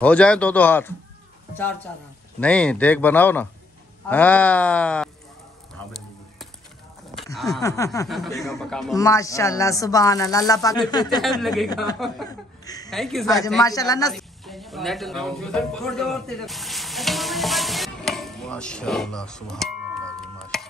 हो जाए तो हाथ चार चार हाथ नहीं देख बनाओ ना। हाँ माशाल्लाह सुभान अल्लाह। अल्लाह पाक टाइम लगेगा। थैंक यू आज माशाल्लाह ना माशाल्लाह सुभान अल्लाह जी माशाल्लाह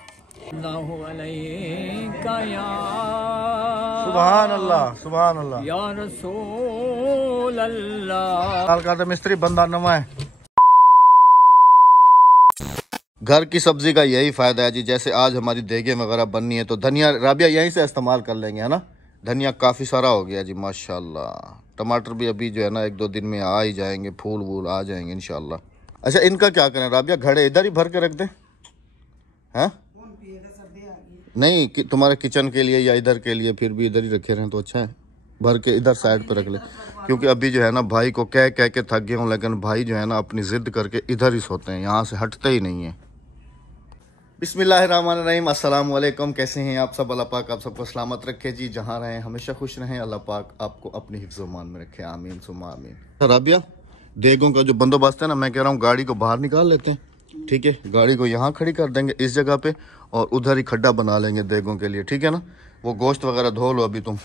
सुभान अल्लाह सुभान अल्लाह या रसूल अल्लाह। साल का तो मिस्त्री बंदा नवा है। घर की सब्जी का यही फायदा है जी। जैसे आज हमारी देगे वगैरह बननी है तो धनिया राबिया यहीं से इस्तेमाल कर लेंगे, है ना। धनिया काफ़ी सारा हो गया जी माशाल्लाह। टमाटर भी अभी जो है ना 1-2 दिन में आ ही जाएंगे, फूल वूल आ जाएंगे इंशाल्लाह। अच्छा इनका क्या करें राबिया, घड़े इधर ही भर के रख दें? हैं नहीं कि तुम्हारे किचन के लिए या इधर के लिए, फिर भी इधर ही रखे रहें तो अच्छा है। भर के इधर साइड पर रख ले, क्योंकि अभी जो है ना भाई को कह कह के थक गए हूँ, लेकिन भाई जो है ना अपनी जिद करके इधर ही सोते हैं, यहाँ से हटते ही नहीं है। बिस्मिल्लाहिर्रहमानिर्रहीम, अस्सलाम वालेकुम। कैसे हैं आप सब? अल्लाह पाक आप सबको सलामत रखे जी, जहाँ रहें हमेशा खुश रहें। अल्लाह पाक आपको अपनी हिफ्ज़ मान में रखे, आमीन सुम्मा आमीन। राबिया देगों का जो बंदोबस्त है ना, मैं कह रहा हूँ गाड़ी को बाहर निकाल लेते हैं, ठीक है। गाड़ी को यहाँ खड़ी कर देंगे इस जगह पे, और उधर ही खड्डा बना लेंगे देगों के लिए, ठीक है ना। वो गोश्त वगैरह धो लो अभी तुम।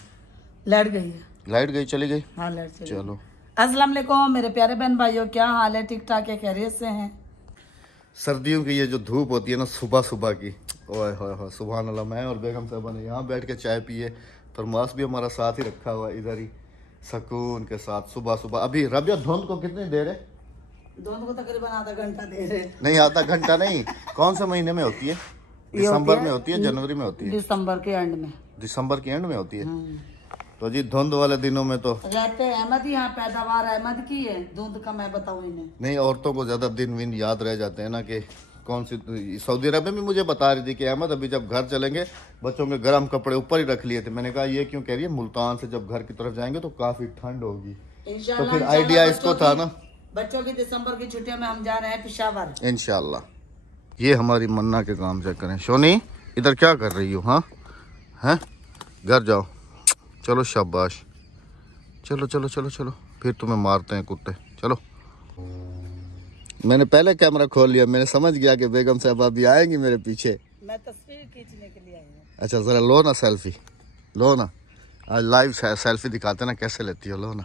लाइट गई है। लाइट गई, चली गई? हाँ लाइट चली गई। चलो अस्सलाम वालेकुम मेरे प्यारे बहन भाइयों, क्या हाल है? ठीक ठाक है, खैरियत से हैं? सर्दियों की ये जो धूप होती है ना सुबह सुबह की, ओए होए होए सुभान अल्लाह। मैं और बेगम साहबा ने यहाँ बैठ के चाय पिए, थर्मास भी हमारा साथ ही रखा हुआ इधर ही सुकून के साथ सुबह सुबह। अभी रबिया धुंध को कितनी देर है? दोनों को तकरीबन आधा घंटा दे रहे। नहीं आधा घंटा नहीं, कौन से महीने में होती है? दिसंबर में होती है, जनवरी में होती है? दिसंबर के एंड में। दिसंबर के एंड में होती है। तो जी धुंध वाले दिनों में तो रहते अहमद, यहाँ पैदावार अहमद की है, धुंध का मैं बताऊँ इन्हें। नहीं, औरतों को ज्यादा दिन विन याद रह जाते हैं ना, कि कौन सी। सऊदी अरब में भी मुझे बता रही थी कि अहमद अभी जब घर चलेंगे बच्चों के गर्म कपड़े ऊपर ही रख लिए थे। मैंने कहा ये क्यों कह रही है? मुल्तान से जब घर की तरफ जाएंगे तो काफी ठंड होगी, तो फिर आइडिया इसको था ना। बच्चों की दिसंबर की छुट्टियों में हम जा रहे हैं पेशावर इंशाल्लाह। ये हमारी मन्ना के काम चेक करें। शोनी इधर क्या कर रही हो? हाँ हैं, घर जाओ। चलो शाबाश, चलो चलो चलो चलो, फिर तुम्हें मारते हैं कुत्ते। चलो, मैंने पहले कैमरा खोल लिया, मैंने समझ गया कि बेगम साहब अभी आएंगी मेरे पीछे। मैं तस्वीर खींचने के लिए आई हूँ। अच्छा जरा लो ना सेल्फी, लो ना। आज लाइव सेल्फी दिखाते ना कैसे लेती हो, लो ना।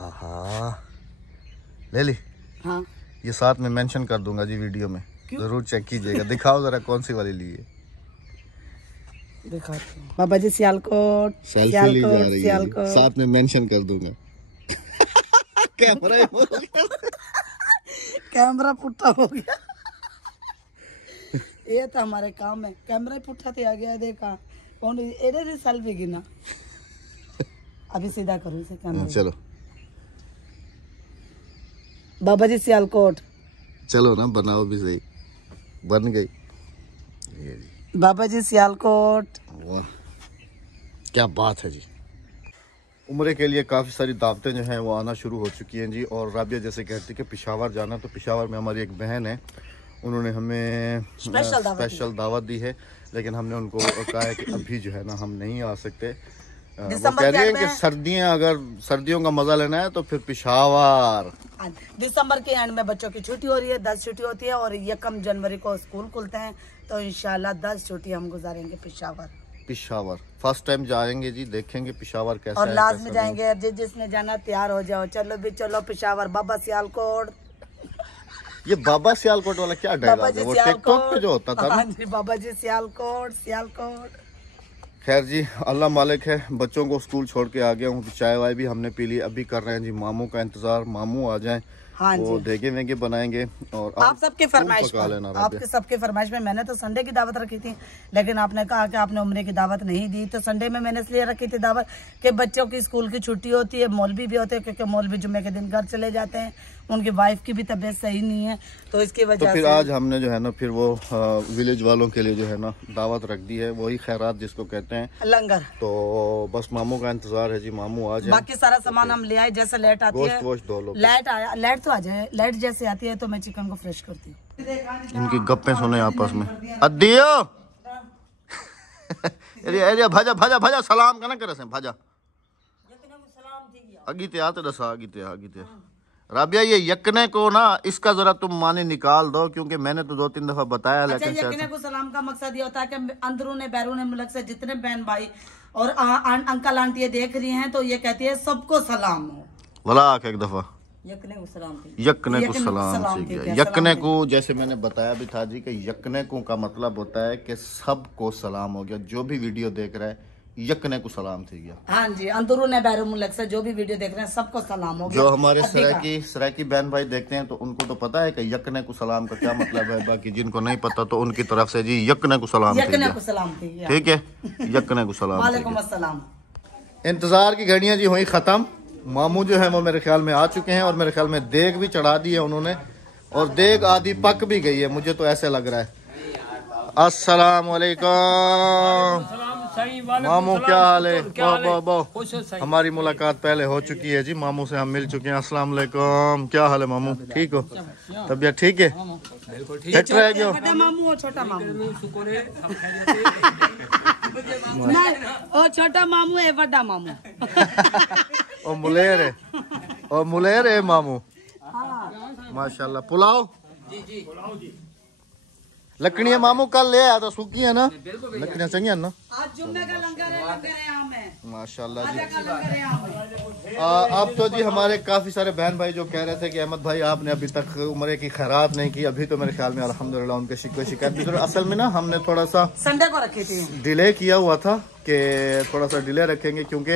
आहा ले ली। हाँ ये साथ में मेंशन कर दूंगा जी वीडियो में, जरूर चेक कीजिएगा। दिखाओ जरा कौन सी वाली ली है। दिखाते हैं बाबा जी। सियालकोट सेल्फी ली जा रही है, साथ में मेंशन कर दूंगा। कैमरा कैमरा पुट्ठा हो गया। ये तो हमारे काम है, कैमरा पुट्ठा तो आ गया। देखा कौन एडे सेल्फी गिना। अभी सीधा करो इसे कैमरा। चलो बाबा जी सियालकोट। चलो ना बनाओ भी सही, बन गई ये जी। बाबा जी सियालकोट। वाह क्या बात है जी। उम्रे के लिए काफ़ी सारी दावतें जो हैं वो आना शुरू हो चुकी हैं जी। और राबिया जैसे कहती कि पेशावर जाना, तो पेशावर में हमारी एक बहन है, उन्होंने हमें स्पेशल दावत दी है, लेकिन हमने उनको कहा है कि अभी जो है ना हम नहीं आ सकते। वो कह रही है कि सर्दियों का मजा लेना है तो फिर पेशावर। दिसंबर के एंड में बच्चों की छुट्टी हो रही है, 10 छुट्टी होती है, और 1 जनवरी को स्कूल खुलते हैं, तो इंशाल्लाह 10 छुट्टी हम गुजारेंगे पेशावर। पेशावर फर्स्ट टाइम जाएंगे जी, देखेंगे पेशावर कैसा और है। लास्ट में जाएंगे, जिसने जाना तैयार हो जाओ, चलो भी चलो पेशावर। बाबा सियालकोट। ये बाबा सियालकोट वाला क्या डायलॉग है? वो टिकटॉक पे जो होता था ना। हाँ जी, बाबा जी सियालकोट सियालकोट। खैर जी अल्लाह मालिक है, बच्चों को स्कूल छोड़ के आ गया हूँ। चाय वाय भी हमने पी ली, अभी कर रहे हैं जी मामू का इंतजार। मामू आ जाएं, हाँ वो देगे वेगे बनाएंगे। और आप सबके फरमाइश पर, आपके सबके फरमाइश में मैंने तो संडे की दावत रखी थी, लेकिन आपने कहा कि आपने उम्रे की दावत नहीं दी, तो संडे में मैंने इसलिए रखी थी दावत कि बच्चों की स्कूल की छुट्टी होती है, मौलवी भी होते हैं, क्योंकि मौलवी जुम्मे के दिन घर चले जाते हैं, उनकी वाइफ की भी तबीयत सही नहीं है, तो इसकी वजह तो फिर आज हमने जो है ना फिर वो विलेज वालों के लिए जो है ना दावत रख दी है, वही खैरात जिसको कहते हैं, लंगर। तो बस मामू का इंतजार है जी, मामू आ जाए। बाकी सारा सामान हम ले आए, जैसे लाइट आती है, लाइट तो आ जाए, लाइट जैसे आती है तो मैं चिकन को फ्रेश करती हूँ। इनकी गप्पे सुने आपस में। अदियो अरे भाजा भाजा भाजा सलाम का ना करे से भाजा अगीते आते दसा अगीते राबिया ये यकने को ना इसका जरा तुम माने निकाल दो, क्योंकि मैंने तो 2-3 दफा बताया। अच्छा, लेकिन यकीन को सलाम का मकसद ये होता है कि अंदरूने बैरूने मुल्क से जितने बहन भाई और अंकल आंटी देख रही हैं तो ये कहती है सबको सलाम हो। भला आके एक दफा यकने को सलाम थी। यकने को सलाम ठीक है। यकने को जैसे मैंने बताया भी था जी कि यकने को का मतलब होता है कि सबको सलाम हो गया। जो भी वीडियो देख रहा है यकने को सलाम थी गया। हाँ जी, अंदरूने बैरून मुल्क से जो भी वीडियो देख रहे हैं सबको सलाम हो गया। जो हमारे सराकी बहन भाई देखते हैं तो उनको तो पता है कि यकने को सलाम का क्या मतलब है। बाकी जिनको नहीं पता तो उनकी तरफ से जी यकने को सलाम थी। ठीक है, यकने को सलाम। वालेकुम अस्सलाम। इंतजार की घड़ियां जी हुई खत्म। मामू जो है वो मेरे ख्याल में आ चुके हैं और मेरे ख्याल में देग भी चढ़ा दी है उन्होंने, और देग आधी पक भी गई है, मुझे तो ऐसे लग रहा है। अस्सलाम वालेकुम मामू, क्या हाल है? हमारी मुलाकात पहले हो चुकी है जी, मामू से हम मिल चुके हैं। अस्सलाम वालेकुम, क्या हाल है मामू? ठीक हो? तबीयत ठीक है? फिट रह गयो? मामू और छोटा मामू, ओ छोटा मामू है बड़ा मामू। ओ मुलेर है मामू। माशाल्लाह। पुलाव लकड़ियाँ मामू कल ले आया था, सूखी है ना? लकड़ियाँ चाहिए ना? आज जुम्मे का लंगर है यहाँ में। माशाल्लाह जी। अब तो जी हमारे काफी सारे बहन भाई जो कह रहे थे कि अहमद भाई आपने अभी तक उम्रे की खैरात नहीं की। अभी तो मेरे ख्याल में अल्हम्दुलिल्लाह उनके शिकवे शिकायत भी। असल में ना हमने थोड़ा सा संडे को रखी थी, डिले किया हुआ था कि थोड़ा सा डिले रखेंगे, क्योंकि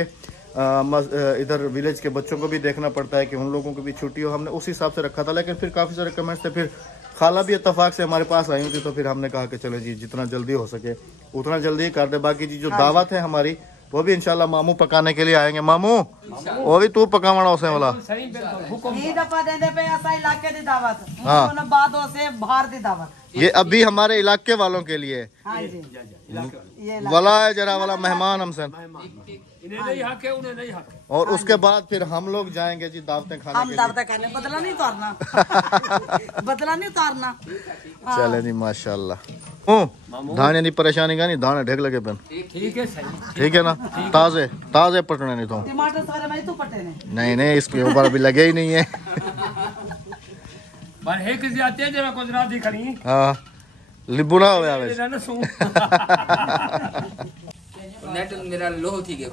इधर विलेज के बच्चों को भी देखना पड़ता है कि उन लोगों को भी छुट्टी हो। हमने उस हिसाब से रखा था, लेकिन फिर काफी सारे कमेंट्स थे, फिर खाला भी इत्तेफाक से हमारे पास आई थी, तो फिर हमने कहा कि चलो जी जितना जल्दी हो सके उतना जल्दी ही कर दे। बाकी जी जो दावत है हमारी वो भी इंशाल्लाह मामू पकाने के लिए आएंगे। मामू वो भी तू पकावना उसे वाला ये अभी हमारे इलाके वालों के लिए वाला है, जरा वाला मेहमान हमसे। और उसके बाद फिर हम लोग जाएंगे जी दावतें खाने के लिए। बदला नहीं उतारना बदला नहीं उतारना। चले नहीं माशाल्लाह। धाने नहीं परेशानी का नहीं, धाने ढेक लगे पेन ठीक है ना? ताजे पटने नहीं तो टमाटर सारे मैं तो पटे नहीं इसके ऊपर अभी लगे ही नहीं है। हाँ लिबू ना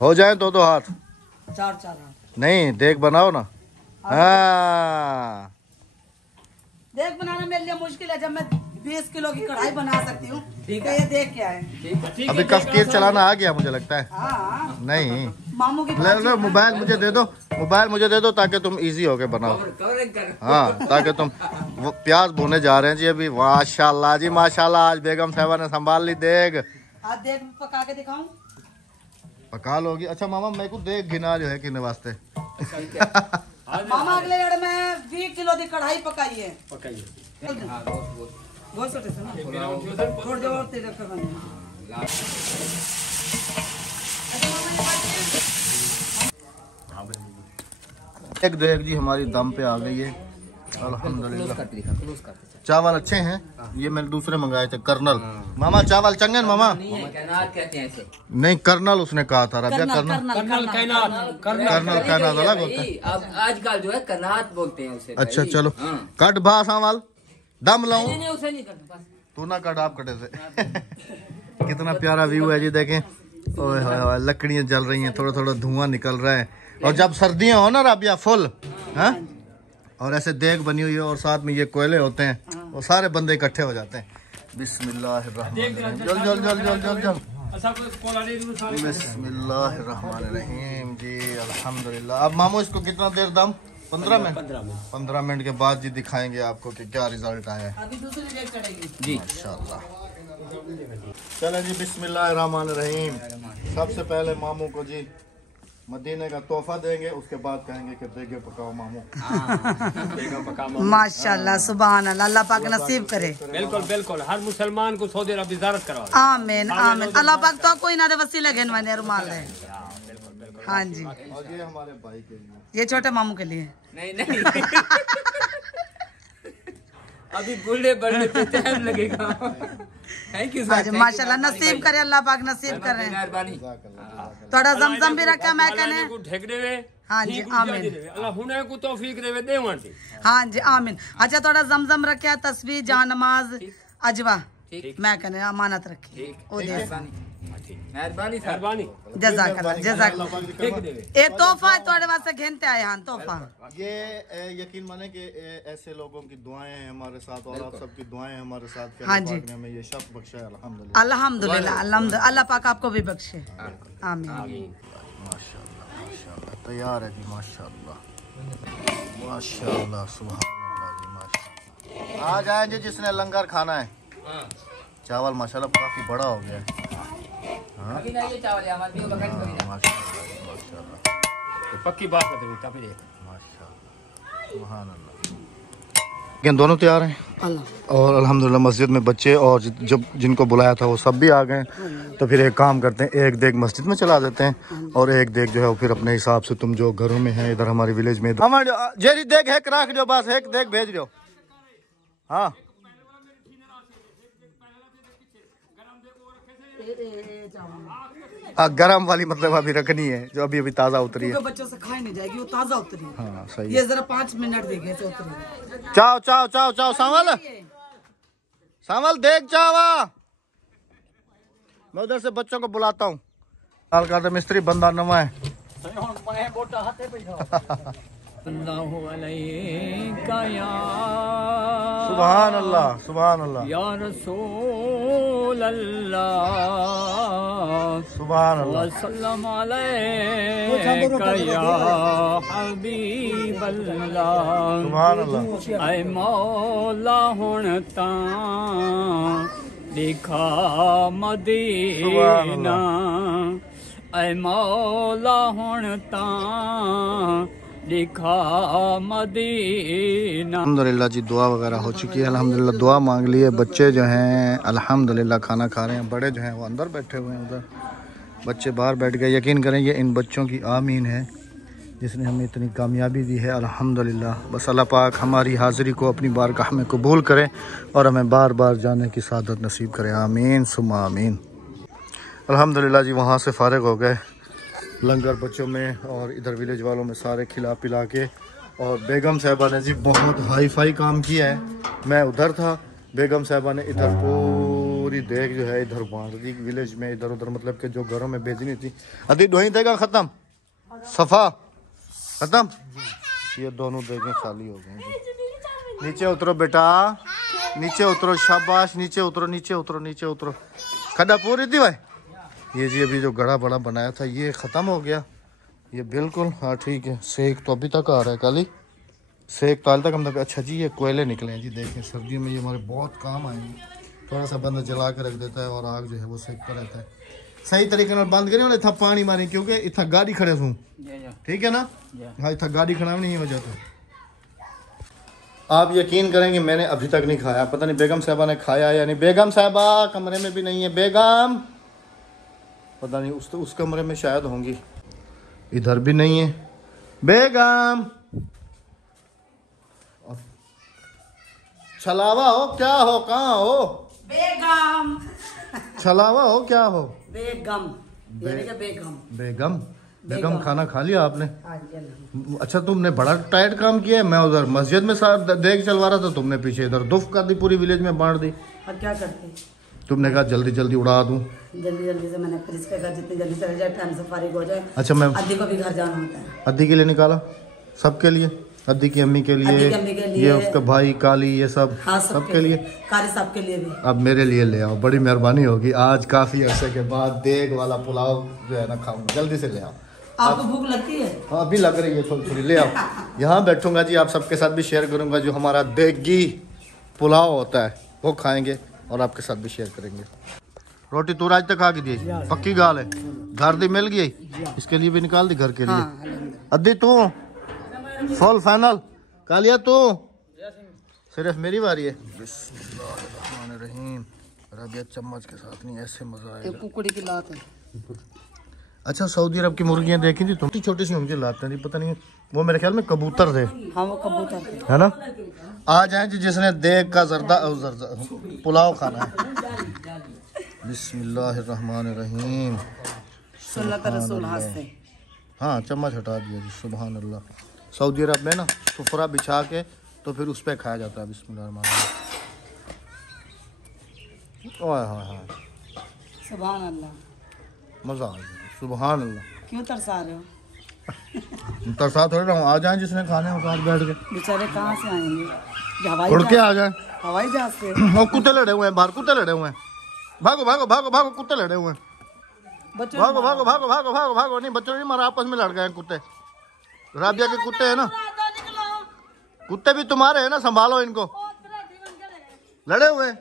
हो जाए तो हाथ चार हाथ नहीं देख बनाओ ना। हाँ देख बनाना मेरे लिए मुश्किल है, जब मैं 20 किलो की कढ़ाई बना सकती हूँ। ठीक है, ये देख क्या है? अभी कफ केस चलाना आ गया मुझे लगता है। हाँ। नहीं मामू की ले मोबाइल मुझे दे दो ताकि तुम इजी होके बनाओ। हाँ ताकि तुम प्याज भुने जा रहे हैं जी अभी। माशाल्लाह जी माशाल्लाह, आज बेगम साहबा ने संभाल ली देग। आज देख पका के दिखाऊं? पका लोगी? अच्छा मामा मेरे को देख गिना जो है किने वास्ते। मामा अगले जड़ में 20 किलो की कढ़ाई पकाई है। एक देख जी हमारी दम पे आ गई है अल्हम्दुलिल्लाह। चावल अच्छे हैं, ये मैंने दूसरे मंगाए थे कर्नल। मामा चावल चंगन मामा नहीं कर्नल उसने कहा था। रबिया कर्नल अलग होता है आजकल जो है कर्नाट बोलते हैं उसे। अच्छा चलो कट भा सावल दम लाऊं तू ना कट आप कटे से। कितना प्यारा व्यू है जी देखें। ओए लकड़ियां जल रही हैं, थोड़ा थोड़ा धुआं निकल रहा है। और जब सर्दियां हो ना रबिया फुल है और ऐसे देग बनी हुई है और साथ में ये कोयले होते हैं और सारे बंदे इकट्ठे हो जाते हैं। बिस्मिल्लाहिर्रहमानिर्रहीम जल बिस्मिल्लाहिर्रहमानिर्रहीम जी अल्हम्दुलिल्लाह। अब मामू इसको कितना देर दम? 15 मिनट के बाद जी दिखाएंगे आपको कि क्या रिजल्ट आया है। अभी दूसरी देग चढ़ेगी जी इंशाल्लाह। चले जी बिस्मिल्लाहिर्रहमानिर्रहीम। सबसे पहले मामू को जी मदीने का तोहफा देंगे, उसके बाद कहेंगे कि देगे पकाओ मामू। माशाल्लाह सुभान अल्लाह, अल्लाह पाक नसीब करे। बिल्कुल बिल्कुल, हर मुसलमान को सऊदी अरब ज़ियारत करवाओ। आमीन आमीन। अल्लाह पाक तो कोई ना दे वसीले घेनवाने रुमाल है। हाँ जी, और ये हमारे भाई के लिए, ये छोटे मामू के लिए। नहीं अभी बूढ़े बढ़ने पे टाइम लगेगा। Thank you sir. माशाल्लाह नसीब करे, अल्लाह पाक नसीब करे। मेहरबानी। थोड़ा जमजम भी रखा मैं कहने ढेकने में हाँ जी आमीन। अल्लाह हुने को तौफीक देवे देवण सी। हाँ जी आमीन। अच्छा थोड़ा जमजम रखे, तस्वीर, जान नमाज, अजवा मैं कहने अमानत रखी। मेहरबानी मेहरबानी जज़ाकल्लाह जज़ाकल्लाह। एक तोहफा है थोड़े वास्ते घेनते आए हैं तोहफा। ये यकीन माने कि ऐसे लोगों की दुआएं हैं हमारे साथ और आप सबकी दुआएं हैं हमारे साथ कि हाँ अल्लाह जी। पाक ने हमें ये शख्स बख्शा है। अल्हम्दुलिल्लाह अल्हम्दुलिल्लाह अल्हम्दुलिल्लाह। अल्लाह पाक आपको भी बख्शे। आमीन। माशाल्लाह माशाल्लाह तैयार है जी माशाल्लाह माशाल्लाह सुभान अल्लाह जी माशाल्लाह। आ जाए जी जिसने लंगर खाना है। चावल माशाल्लाह काफी बड़ा हो गया है। अभी ना ये चावल है हमारे भी बकरी माशाल्लाह माशाल्लाह पक्की बात है तेरी तभी देख माशाल्लाह सुभान अल्लाह। लेकिन दोनों तैयार हैं अल्लाह और अल्हम्दुलिल्लाह मस्जिद में बच्चे और जब जिनको बुलाया था वो सब भी आ गए। तो फिर एक काम करते हैं, एक देग मस्जिद में चला देते हैं और एक देग जो है वो फिर अपने हिसाब से तुम जो घरों में है इधर हमारे विलेज में हमारे जेरी देग है राख दो, बस एक देग भेज दो। हाँ गरम वाली मतलब अभी रखनी है जो अभी अभी ताजा उतरी है। बच्चों से खाई नहीं जाएगी, वो ताजा उतरी है। हाँ सही है। ये जरा 5 मिनट देखे से उतरी। चाओ चाओ चाओ चाओ सावल सावल देख चावा। मैं उधर से बच्चों को बुलाता हूँ। साल का मिस्त्री बंदा नवा है। सुभान अल्लाह सुभान अल्लाह या रसूल अल्लाह सुभान अल्लाह वसल्लम अलैका या हबीब अल्लाह सुभान अल्लाह। ऐ मौला हुण तां दिखा मदीना ऐ मौला हुण तां दिखा मदीना। अल्हम्दुलिल्लाह जी दुआ वगैरह हो चुकी है। अल्हम्दुलिल्लाह दुआ मांग ली है। बच्चे जो हैं अल्हम्दुलिल्लाह खाना खा रहे हैं। बड़े जो हैं वो अंदर बैठे हुए हैं, उधर बच्चे बाहर बैठ गए। यकीन करें ये इन बच्चों की आमीन है जिसने हमें इतनी कामयाबी दी है। अल्हम्दुलिल्लाह बस अल्लाह पाक हमारी हाज़िरी को अपनी बारगाह में कबूल करें और हमें बार बार जाने की सादत नसीब करें। आमीन सुम्मा आमीन। अल्हम्दुलिल्लाह जी वहाँ से फ़ारिग हो गए लंगर बच्चों में और इधर विलेज वालों में सारे खिला पिला के। और बेगम साहिबा ने जी बहुत हाई फाई काम किया है। मैं उधर था, बेगम साहिबा ने इधर पूरी देग जो है इधर बांट दी विलेज में, इधर उधर मतलब कि जो घरों में भेजनी थी। अभी दोही देगा ख़त्म सफ़ा ख़त्म। ये दोनों देगें खाली हो गई। नीचे उतरो बेटा, नीचे उतरो, शाबाश नीचे उतरो, नीचे उतरो, नीचे उतरो। खड्डा पूरी थी भाई। ये जी अभी जो गड़ा बड़ा बनाया था ये ख़त्म हो गया। ये बिल्कुल हाँ ठीक है। सेक तो अभी तक आ रहा है, काली सेक तो हाल तक हम। अच्छा जी ये कोयले निकले हैं जी, देखें सर्दियों में ये हमारे बहुत काम आएंगे। थोड़ा सा बंदा जला के रख देता है और आग जो है वो सेकता रहता है। सही तरीके से बंद करें इतना पानी मारे क्योंकि इतना गाड़ी खड़े हूँ, ठीक है ना। हाँ इतना गाड़ी खड़ा नहीं हो जाता। आप यकीन करेंगे मैंने अभी तक नहीं खाया, पता नहीं बेगम साहबा ने खाया या नहीं। बेगम साहबा कमरे में भी नहीं है, बेगम पता नहीं उस कमरे में शायद होंगी, इधर भी नहीं है बेगम। छलावा हो क्या हो, कहाँ हो बेगम? छलावा हो क्या हो? बेगम बेगम बेगम बेगम खाना खा लिया आपने? हाँ जी। अच्छा तुमने बड़ा टाइट काम किया है। मैं उधर मस्जिद में साथ देख चलवा रहा था, तुमने पीछे इधर दुफ कर दी, पूरी विलेज में बांट दी। और क्या करते? तुमने कहा जल्दी जल्दी उड़ा दूं। जल्दी जल्दी से मैंने फिर इसका जितनी जल्दी चले जाए टाइम से फारिग हो जाए। अच्छा मैं अद्दी को भी घर जाना होता है। अद्दी के लिए निकाला, सबके लिए, अद्दी की अम्मी के लिए, ये उसका भाई काली, ये सब हाँ, सबके लिए, कारी साहब के लिए भी। अब मेरे लिए ले आओ, बड़ी मेहरबानी होगी। आज काफी अरसे के बाद देग वाला पुलाव जो है ना खाऊंगा, जल्दी से ले आओ। आपको भूख लगती है? हाँ अभी लग रही है थोड़ी थोड़ी, ले आओ। यहाँ बैठूंगा जी, आप सबके साथ भी शेयर करूंगा जो हमारा देगी पुलाव होता है वो खाएंगे और आपके साथ भी शेयर करेंगे। रोटी तू आज तक खा के दी, पक्की गाल है, घर दी मिल गई, इसके लिए भी निकाल दी घर के लिए। अद्दी तू फुल फाइनल, कालिया तू, सिर्फ मेरी बारी है। बिस्मिल्लाहिर्रहमानिर्रहीम। रबिया चम्मच के साथ नहीं, ऐसे मजा आएगा। कुकड़ी की लात है। अच्छा सऊदी अरब की मुर्गियां देखी थी, छोटी छोटी सी मुझे लाते नहीं, पता नहीं वो मेरे ख्याल में कबूतर थे। हाँ वो कबूतर थे, है ना। आ जाए जी जिसने देग का जर्दा पुलाव खाना है। बिस्मिल्लाहिर्रहमानिर्रहीम। सुन्नत रसूल हाथ से। हाँ चम्मच हटा दिया जी। सुभान अल्लाह। सऊदी अरब में ना सुफरा बिछा के तो फिर उस पर खाया जाता है। बिस्मिल्लाह। ओए हाय हाय, सुभान अल्लाह, मज़ा आ गया। सुभान अल्लाह। क्यों तरसा रहे हो? तरसा थोड़ी रहा हूँ, आ जाए जिसने खाने हो साथ बैठ के। बेचारे कहाँ से आएंगे? उड़ के आ जाए। हवाई जहाज से। और कुत्ते लड़े हुए हैं बाहर, कुत्ते लड़े हुए हैं। भागो भागो भागो भागो, कुत्ते लड़े हुए हैं। बच्चों भागो भागो भागो भागो भागो भागो। नहीं बच्चों नहीं मारा, आपस में लड़ गए कुत्ते। राबिया के कुत्ते हैं ना, कुत्ते भी तुम्हारे हैं ना, संभालो इनको। लड़े हुए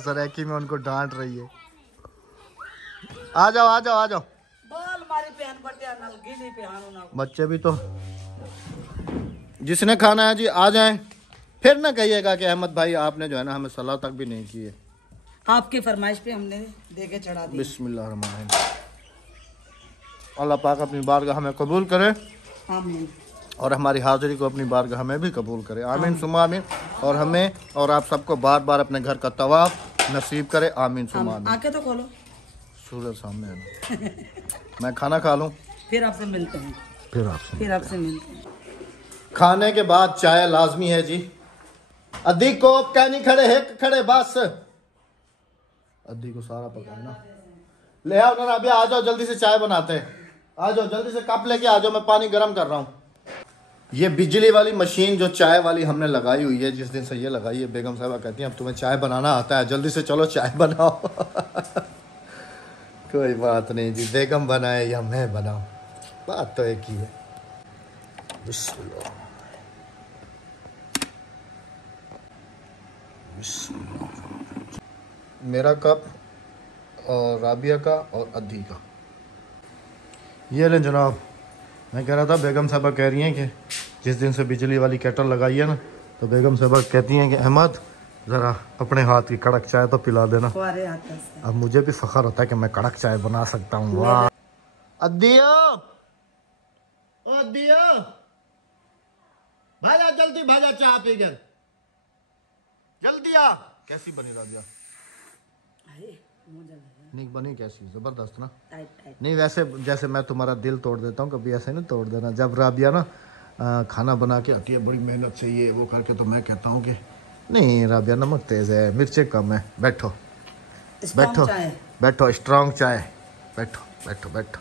सरेकी में उनको डांट रही है। आ जाओ आ जाओ आ जाओ। बच्चे भी तो, जिसने खाना है जी आ जाए। फिर ना कहिएगा कि अहमद भाई आपने जो है ना हमें सलाह तक भी नहीं की है। आपकी फरमाइश पे हमने दे के चढ़ा दी। बिस्मिल्लाहिर्रहमानिर्रहीम। अल्लाह पाक अपनी बारगाह हमें कबूल करे आमीन। और हमारी हाजिरी को अपनी बारगाह में भी कबूल करे। आमीन सुमा आमीन। और हमें और आप सबको बार बार अपने घर का तवाफ नसीब करे। आमीन सुमा आमीन। आके तो खोलो, सूरज सामने है ना। मैं खाना खा लूँ फिर आपसे मिलते हैं। फिर आपसे मिलते हैं। खाने के बाद चाय लाजमी है जी। अद्दी को कहनी खड़े है खड़े बस। अद्दी को सारा पकाना। ले आओ ना राबिया, आ जाओ जल्दी से चाय बनाते हैं। आ जाओ जल्दी से कप लेके आ जाओ, मैं पानी गर्म कर रहा हूँ। ये बिजली वाली मशीन जो चाय वाली हमने लगाई हुई है, जिस दिन से ये लगाई है बेगम साहबा कहती हैं अब तुम्हें चाय बनाना आता है, जल्दी से चलो चाय बनाओ। कोई बात नहीं जी, बेगम बनाए या मैं बनाऊं, बात तो एक ही है। बिस्मिल्लाह। मेरा कप और राबिया का और अद्दी का। ये लें जनाब। मैं कह रहा था बेगम साहबा कह रही हैं कि जिस दिन से बिजली वाली केटल लगाई है ना, तो बेगम साहबा कहती हैं कि अहमद ज़रा अपने हाथ की कड़क चाय तो पिला देना। अब मुझे भी फ़ख्र होता है कि मैं कड़क चाय बना सकता हूँ। वाह अद्दिया, ओ अद्दिया भाजा जल्दी भाजा चाय पी गए, जल्दी आ। कैसी बनी राबिया? नहीं बनी कैसी? जबरदस्त ना। नहीं वैसे जैसे मैं तुम्हारा दिल तोड़ देता हूँ कभी ऐसे नहीं तोड़ देना। जब राबिया ना खाना बना के आती है बड़ी मेहनत से ये वो करके, तो मैं कहता हूँ कि नहीं राबिया नमक तेज है, मिर्चें कम है। बैठो बैठो बैठो, स्ट्रॉन्ग चाय। बैठो बैठो बैठो।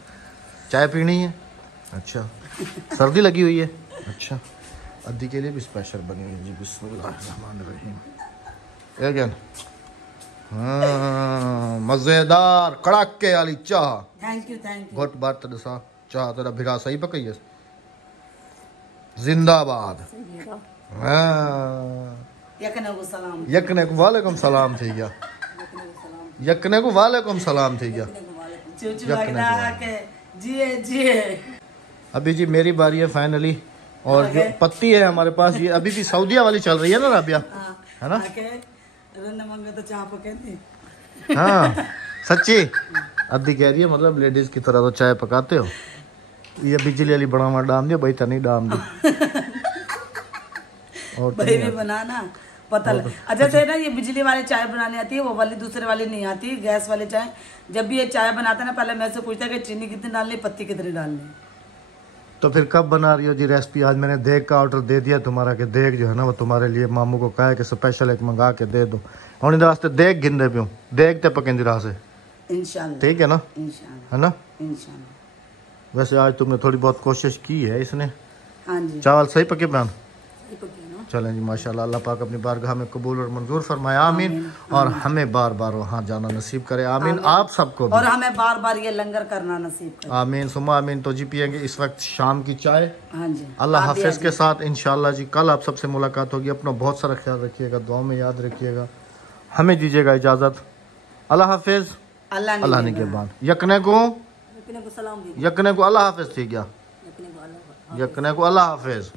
चाय पीनी है? अच्छा। सर्दी लगी हुई है? अच्छा। अद्दी के लिए भी स्पेशल बनी हुई है जी। बिस्मिल्लाहिर्रहमानिर्रहीम। अगेन हाँ, मजेदार कड़ाके वाली चाह। Thank you thank you. घोट बार तड़सा चाह तेरा भिरा सही पकई है। जिंदाबाद। यकने को सलाम। यकने को वालेकुम सलाम थी गया। यकने को वालेकुम सलाम थी गया। जिए जिए। अभी जी मेरी बारी है फाइनली। और जो पत्ती है हमारे पास ये अभी भी सऊदिया वाली चल रही है ना राबिया, है ना? तो चाह पकाती। हाँ सच्ची। अद्दी कह रही है मतलब लेडीज की तरह तो चाय पकाते हो। ये बिजली वाली बड़ा डाम दिया भाई, तो नहीं डाम दी। और भाई भी बनाना पता लग। अच्छा से ना ये बिजली वाली चाय बनानी आती है, वो वाली दूसरे वाली नहीं आती, गैस वाली चाय। जब भी ये चाय बनाता है ना पहले मैं से पूछता है कि चीनी कितनी डालनी, पत्ती कितनी डालनी। तो फिर कब बना रही हो जी रेसिपी? आज मैंने देग का ऑर्डर दे दिया तुम्हारा कि देग जो है ना वो तुम्हारे लिए मामू को कहा है कि स्पेशल एक मंगा के दे दो। और इन रास्ते देग गिनदे पियो, देग ते पकेंदी रहा से इंशाल्लाह। ठीक है ना? इंशाल्लाह, है ना? इंशाल्लाह। वैसे आज तुमने थोड़ी बहुत कोशिश की है इसने। हाँ जी। चावल सही पके बयान? चलें जी माशाल्लाह। अल्लाह पाक अपनी बारगाह में कबूल और मंजूर फरमाए। आमीन। और हमें बार बार वहाँ जाना नसीब करे। आमीन। आप सबको और हमें बार बार ये लंगर करना नसीब करे। आमीन सुमा आमीन। तो जी पियेंगे इस वक्त शाम की चाय। हाँ जी। अल्लाह हाफिज के साथ इंशाल्लाह जी कल आप सबसे मुलाकात होगी। अपना बहुत सारा ख्याल रखिएगा, दुआ में याद रखिएगा। हमें दीजिएगा इजाजत। अल्लाह हाफिज। अल्लाह ने के बाद यकने को अल्लाह हाफिज। ठीक है यकने को अल्लाह हाफिज।